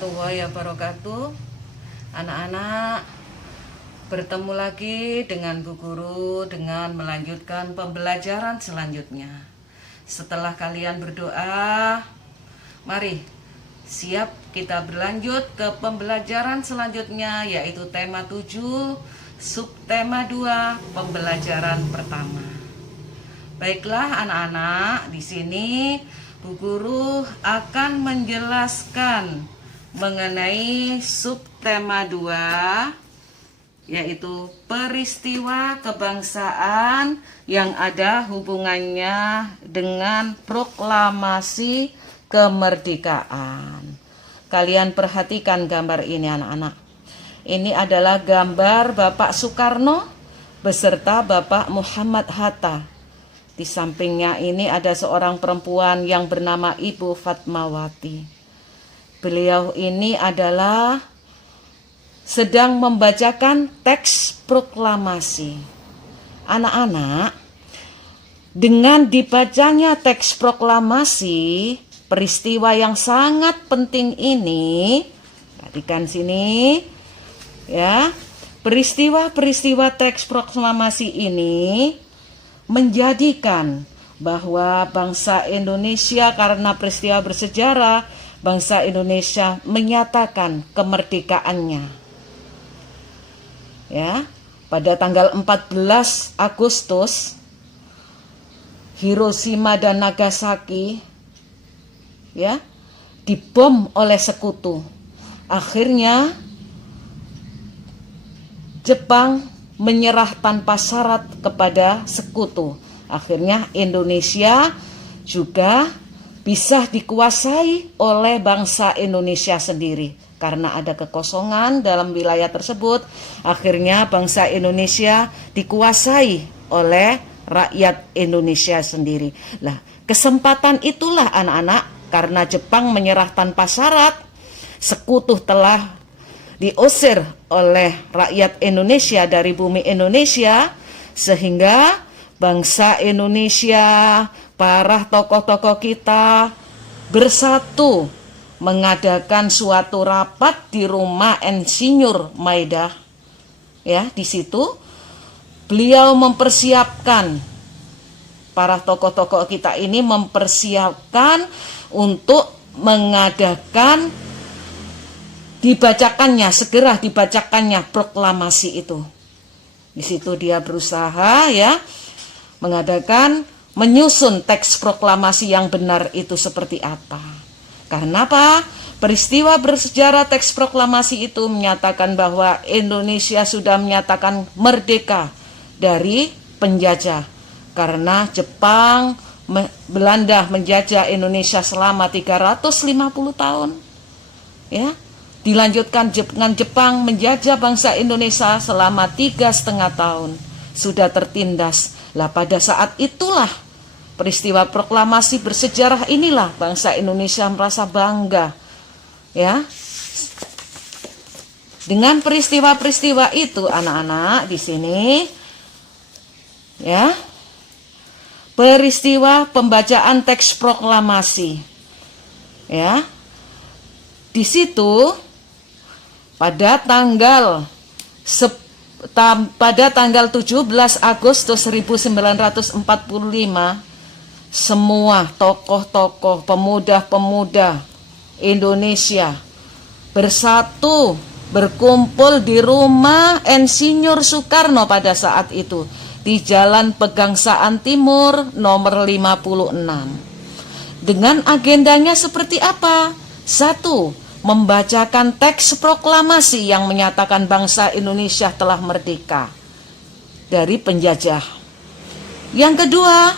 warahmatullahi wabarakatuh. Anak-anak, bertemu lagi dengan Bu Guru dengan melanjutkan pembelajaran selanjutnya. Setelah kalian berdoa, mari siap kita berlanjut ke pembelajaran selanjutnya, yaitu tema 7, subtema 2, pembelajaran pertama. Baiklah anak-anak, di sini Bu Guru akan menjelaskan mengenai subtema 2, yaitu peristiwa kebangsaan yang ada hubungannya dengan proklamasi kemerdekaan. Kalian perhatikan gambar ini anak-anak. Ini adalah gambar Bapak Soekarno beserta Bapak Muhammad Hatta. Di sampingnya ini ada seorang perempuan yang bernama Ibu Fatmawati. Beliau ini adalah sedang membacakan teks proklamasi. Anak-anak, dengan dibacanya teks proklamasi, peristiwa yang sangat penting ini, perhatikan sini, ya, peristiwa-peristiwa teks proklamasi ini menjadikan bahwa bangsa Indonesia, karena peristiwa bersejarah, bangsa Indonesia menyatakan kemerdekaannya. Ya, pada tanggal 14 Agustus, Hiroshima dan Nagasaki ya dibom oleh sekutu. Akhirnya Jepang menyerah tanpa syarat kepada sekutu. Akhirnya Indonesia juga bisa dikuasai oleh bangsa Indonesia sendiri. Karena ada kekosongan dalam wilayah tersebut, akhirnya bangsa Indonesia dikuasai oleh rakyat Indonesia sendiri. Nah, kesempatan itulah anak-anak, karena Jepang menyerah tanpa syarat, sekutu telah diusir oleh rakyat Indonesia dari bumi Indonesia, sehingga bangsa Indonesia, para tokoh-tokoh kita bersatu mengadakan suatu rapat di rumah Insinyur Maidah. Ya, di situ beliau mempersiapkan, para tokoh-tokoh kita ini mempersiapkan untuk mengadakan segera dibacakannya proklamasi itu. Di situ dia berusaha ya menyusun teks proklamasi yang benar itu seperti apa. Karena apa? Peristiwa bersejarah teks proklamasi itu menyatakan bahwa Indonesia sudah menyatakan merdeka dari penjajah. Karena Belanda menjajah Indonesia selama 350 tahun. Ya. Dilanjutkan dengan Jepang menjajah bangsa Indonesia selama 3,5 tahun. Sudah tertindas. Lah pada saat itulah peristiwa proklamasi bersejarah inilah bangsa Indonesia merasa bangga. Ya. Dengan peristiwa-peristiwa itu anak-anak di sini ya. Peristiwa pembacaan teks proklamasi. Ya. Di situ pada tanggal 17 Agustus 1945 semua tokoh-tokoh, pemuda-pemuda Indonesia bersatu berkumpul di rumah Insinyur Soekarno pada saat itu di Jalan Pegangsaan Timur nomor 56. Dengan agendanya seperti apa? 1. Membacakan teks proklamasi yang menyatakan bangsa Indonesia telah merdeka dari penjajah. Yang kedua,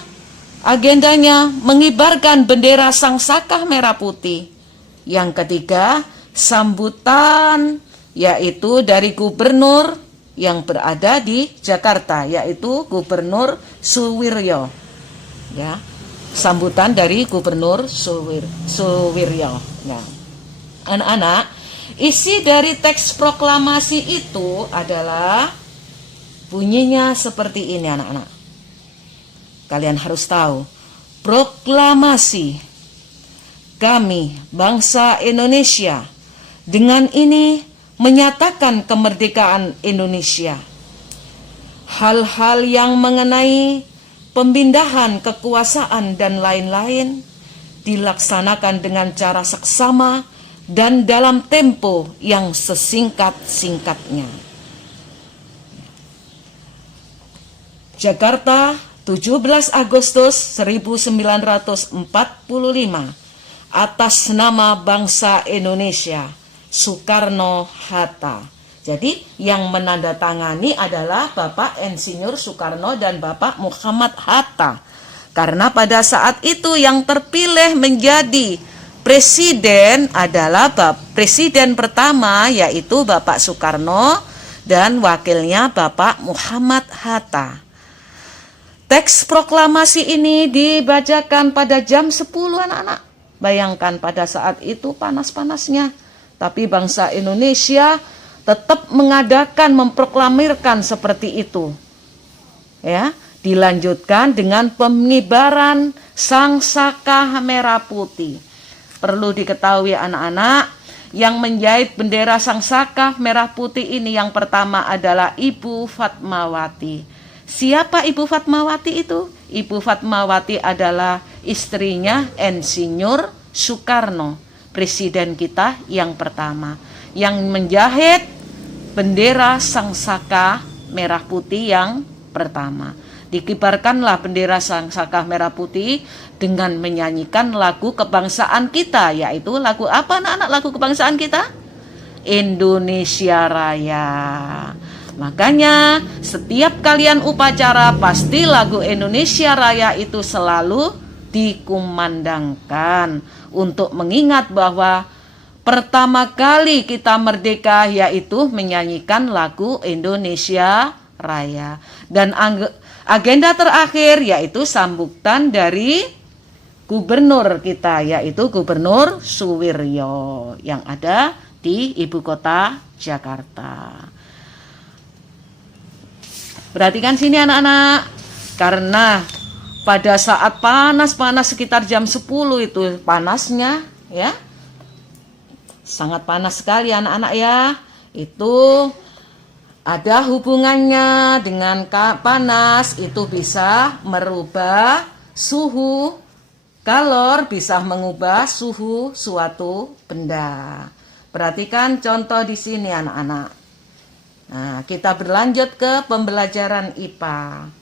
agendanya mengibarkan bendera Sang Saka Merah Putih. Yang ketiga, sambutan yaitu dari gubernur yang berada di Jakarta, yaitu Gubernur Suwiryo. Ya, sambutan dari Gubernur Suwiryo. Nah, anak-anak, isi dari teks proklamasi itu adalah bunyinya seperti ini anak-anak. Kalian harus tahu, proklamasi kami bangsa Indonesia Dengan ini menyatakan kemerdekaan Indonesia. Hal-hal yang mengenai pemindahan kekuasaan dan lain-lain dilaksanakan dengan cara seksama dan dalam tempo yang sesingkat-singkatnya. Jakarta, 17 Agustus 1945, atas nama bangsa Indonesia, Soekarno-Hatta. Jadi yang menandatangani adalah Bapak Insinyur Soekarno dan Bapak Muhammad Hatta. Karena pada saat itu yang terpilih menjadi presiden adalah presiden pertama, yaitu Bapak Soekarno dan wakilnya Bapak Muhammad Hatta. Teks proklamasi ini dibacakan pada jam 10 anak-anak. Bayangkan pada saat itu panas-panasnya. Tapi bangsa Indonesia tetap mengadakan, memproklamirkan seperti itu. Ya, dilanjutkan dengan pengibaran sangsaka merah putih. Perlu diketahui anak-anak, yang menjahit bendera sangsaka merah putih ini yang pertama adalah Ibu Fatmawati. Siapa Ibu Fatmawati itu? Ibu Fatmawati adalah istrinya Insinyur Soekarno, presiden kita yang pertama, yang menjahit bendera sangsaka merah putih yang pertama. Dikibarkanlah bendera sangsaka merah putih dengan menyanyikan lagu kebangsaan kita, yaitu lagu apa anak-anak? Lagu kebangsaan kita? Indonesia Raya. Makanya setiap kalian upacara pasti lagu Indonesia Raya itu selalu dikumandangkan untuk mengingat bahwa pertama kali kita merdeka yaitu menyanyikan lagu Indonesia Raya. Dan agenda terakhir yaitu sambutan dari gubernur kita, yaitu Gubernur Suwiryo yang ada di ibu kota Jakarta. Perhatikan sini anak-anak, karena pada saat panas-panas sekitar jam 10 itu panasnya ya, sangat panas sekali anak-anak ya. Itu ada hubungannya dengan panas, itu bisa merubah suhu, kalor bisa mengubah suhu suatu benda. Perhatikan contoh di sini anak-anak. Nah, kita berlanjut ke pembelajaran IPA.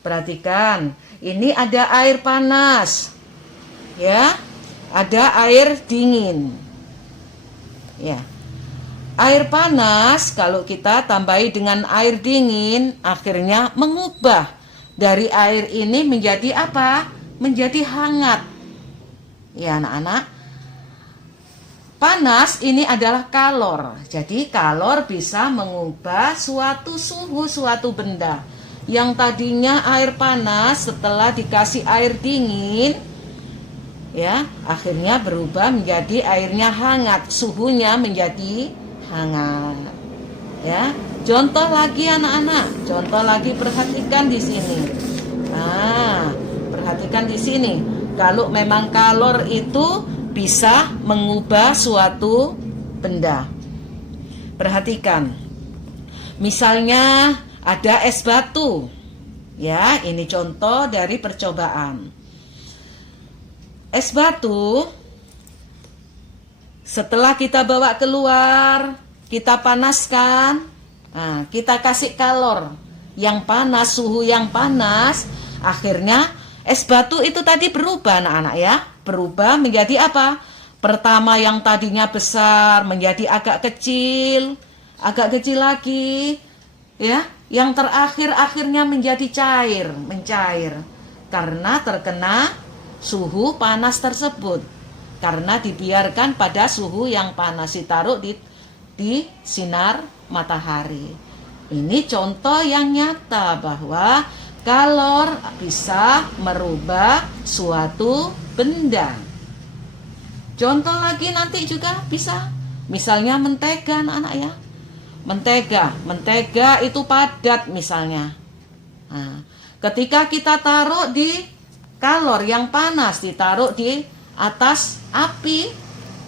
Perhatikan, ini ada air panas. Ya, ada air dingin. Ya. Air panas kalau kita tambahi dengan air dingin akhirnya mengubah dari air ini menjadi apa? Menjadi hangat. Ya, anak-anak. Panas ini adalah kalor. Jadi kalor bisa mengubah suatu suhu, suatu benda. Yang tadinya air panas setelah dikasih air dingin, ya, akhirnya berubah menjadi airnya hangat, suhunya menjadi hangat. Ya, contoh lagi anak-anak, contoh lagi perhatikan di sini. Nah, perhatikan di sini. Kalau memang kalor itu bisa mengubah suatu benda. Perhatikan. Misalnya ada es batu. Ya, ini contoh dari percobaan. Es batu setelah kita bawa keluar, kita panaskan. Nah, kita kasih kalor yang panas, suhu yang panas, akhirnya es batu itu tadi berubah anak-anak ya. Berubah menjadi apa? Pertama yang tadinya besar menjadi agak kecil lagi, ya. Yang terakhir akhirnya menjadi cair, mencair karena terkena suhu panas tersebut. Karena dibiarkan pada suhu yang panas, ditaruh di sinar matahari. Ini contoh yang nyata bahwa kalor bisa merubah suatu benda. Contoh lagi nanti juga bisa. Misalnya mentega anak-anak ya. Mentega itu padat misalnya. Nah, ketika kita taruh di kalor yang panas, ditaruh di atas api,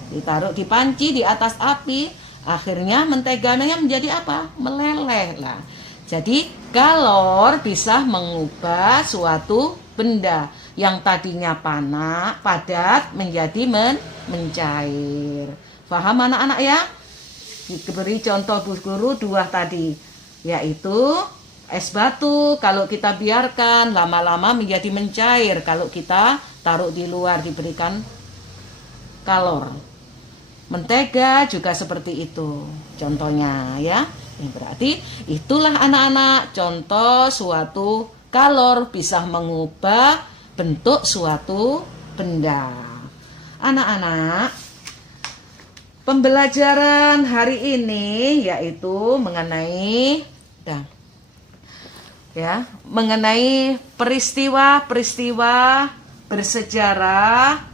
ditaruh di panci di atas api, akhirnya menteganya menjadi apa? Meleleh lah. Jadi kalor bisa mengubah suatu benda yang tadinya padat menjadi mencair. Paham anak-anak ya? Diberi contoh Bu Guru 2 tadi, yaitu es batu kalau kita biarkan lama-lama menjadi mencair kalau kita taruh di luar diberikan kalor. Mentega juga seperti itu contohnya ya. Berarti itulah anak-anak contoh suatu kalor bisa mengubah bentuk suatu benda. Anak-anak, pembelajaran hari ini yaitu mengenai peristiwa-peristiwa bersejarah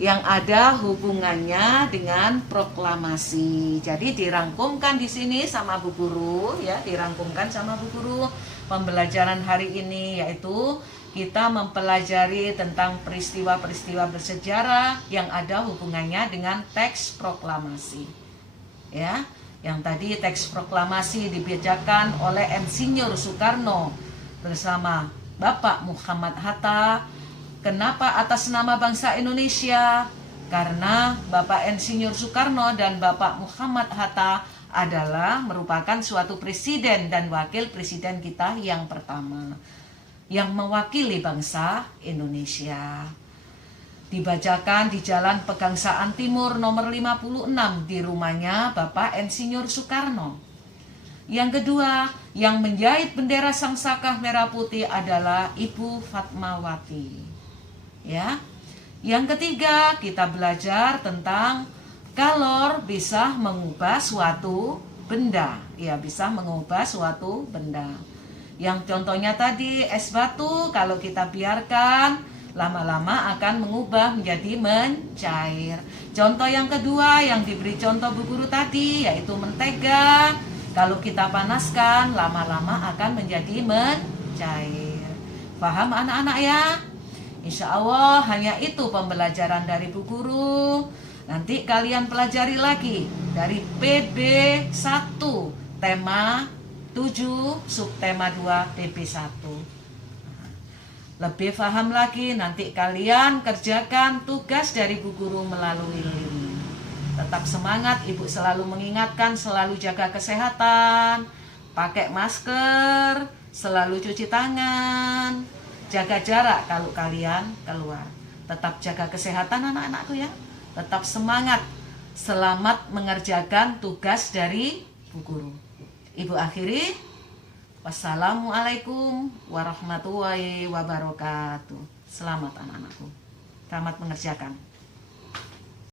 yang ada hubungannya dengan proklamasi. Jadi dirangkumkan di sini sama Bu Guru ya, pembelajaran hari ini, yaitu kita mempelajari tentang peristiwa-peristiwa bersejarah yang ada hubungannya dengan teks proklamasi. Ya, yang tadi teks proklamasi dibacakan oleh Insinyur Soekarno bersama Bapak Muhammad Hatta. Kenapa atas nama bangsa Indonesia? Karena Bapak Insinyur Soekarno dan Bapak Muhammad Hatta adalah merupakan suatu presiden dan wakil presiden kita yang pertama yang mewakili bangsa Indonesia. Dibacakan di Jalan Pegangsaan Timur nomor 56 di rumahnya Bapak Insinyur Soekarno. Yang kedua, yang menjahit bendera Sang Saka Merah Putih adalah Ibu Fatmawati. Ya. Yang ketiga, kita belajar tentang kalor bisa mengubah suatu benda. Ya, bisa mengubah suatu benda. Yang contohnya tadi es batu kalau kita biarkan lama-lama akan mengubah menjadi mencair. Contoh yang kedua yang diberi contoh Bu Guru tadi yaitu mentega. Kalau kita panaskan lama-lama akan menjadi mencair. Paham anak-anak ya? Insya Allah hanya itu pembelajaran dari Bu Guru. Nanti kalian pelajari lagi dari PB1 tema 7 subtema 2 PB1. Lebih paham lagi nanti kalian kerjakan tugas dari Bu Guru melalui link. Tetap semangat, Ibu selalu mengingatkan selalu jaga kesehatan, pakai masker, selalu cuci tangan, jaga jarak kalau kalian keluar. Tetap jaga kesehatan anak-anakku ya. Tetap semangat. Selamat mengerjakan tugas dari Bu Guru. Ibu akhiri. Wassalamualaikum warahmatullahi wabarakatuh. Selamat anak-anakku. Selamat mengerjakan.